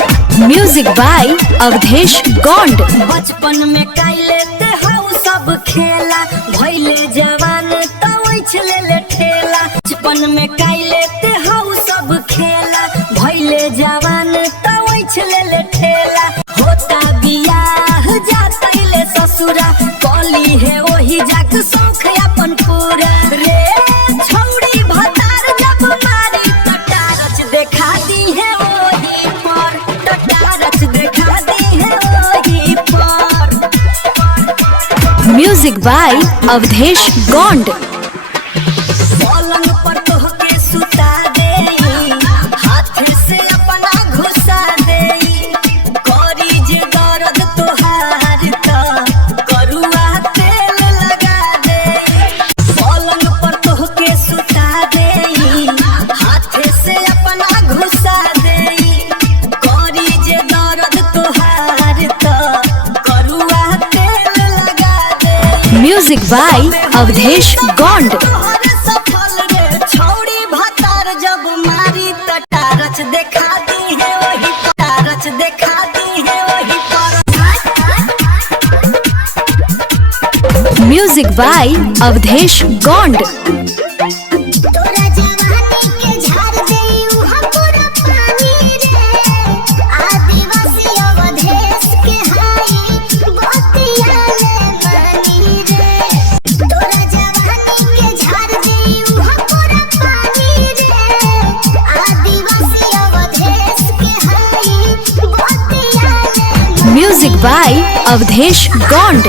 Music by Awadhesh Gond. बचपन में काइले ते हाउ सब खेला भइले जवान तवैछ ले ठेला। बचपन में काइले ते हाउ सब खेला भइले जवान तवैछ ले ठेला। होता बियाह जातैले ससुरा कली है ओही जाक शौख अपन पूरा। रे छौड़ी भतार जब मारी टटारच देखा दी है ओही पर, टटारच देखा दी है ओही पर। Music by Awadhesh Gaund. पलंग पर तोहके सुता देई, हाथ से अपना घुसा देई। करी जे दर्द तोहार त करुआ तेल लगा दे। पलंग पर तोहके सुता देई, हाथ से अपना घुसा देई। करी जे दर्द तोहार त करुआ तेल लगा दे। Music by Awadhesh Gaund. छौड़ी भतार जब मारी टटारच देखा दी है वही, टटारच देखा दी है वही पर। Music by Awadhesh Gaund. Music by Awadhesh Gond.